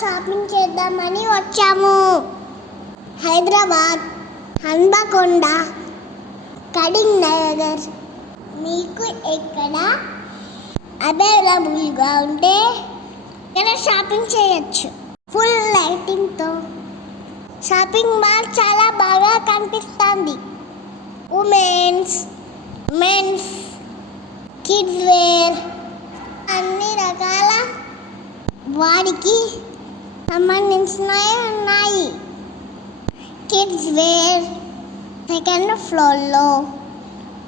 Shopping చేద్దామని వచ్చాము. హైదరాబాద్, హన్మకొండ, కరీంనగర్ మీకు ఎక్కడ అవైలబుల్గా ఉంటే ఇక్కడ షాపింగ్ చేయొచ్చు. ఫుల్ లైటింగ్తో షాపింగ్ మాల్ చాలా బాగా కనిపిస్తుంది. ఉమెన్స్, మెన్స్, కిడ్స్ వేర్ అన్ని రకాల వారికి సంబంధించినవి ఉన్నాయి. కిడ్స్ వేర్ సెకండ్ ఫ్లోర్లో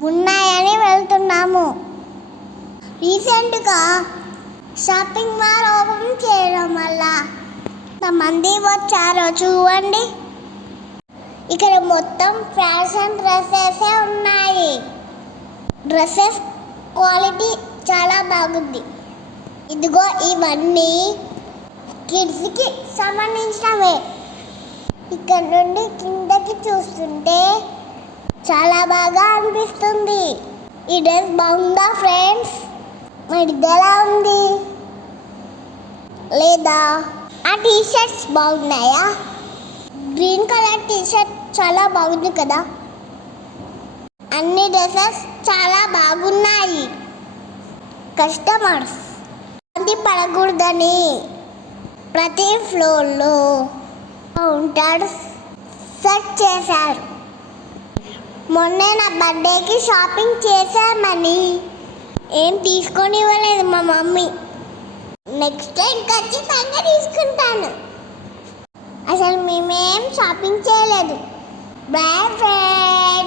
ఉన్నాయని వెళ్తున్నాము. రీసెంట్గా షాపింగ్ మాల్ ఓపెన్ చేయడం వల్ల ఎంతమంది వచ్చారో చూడండి. ఇక్కడ మొత్తం ఫ్యాషన్ డ్రెస్సెస్ ఉన్నాయి. డ్రెస్సెస్ క్వాలిటీ చాలా బాగుంది. ఇదిగో ఇవన్నీ కిడ్స్కి సంబంధించినవే. ఇక్కడ నుండి కిందకి చూస్తుంటే చాలా బాగా అనిపిస్తుంది. ఈ డ్రెస్ బాగుందా ఫ్రెండ్స్? మరి ఎలా ఉంది? లేదా ఆ టీషర్ట్స్ బాగున్నాయా? గ్రీన్ కలర్ టీషర్ట్ చాలా బాగుంది కదా. అన్ని డ్రెస్సెస్ చాలా బాగున్నాయి. కస్టమర్స్ అది పడకూడదని ప్రతి ఫ్లోర్లో కౌంటర్స్ సెట్ చేశారు. మొన్న నా బర్త్డేకి షాపింగ్ చేశామని ఏం తీసుకొని ఇవ్వలేదు మా మమ్మీ. నెక్స్ట్ టైం ఖచ్చితంగా తీసుకుంటాను. అసలు మేమేం షాపింగ్ చేయలేదు. Bye friends.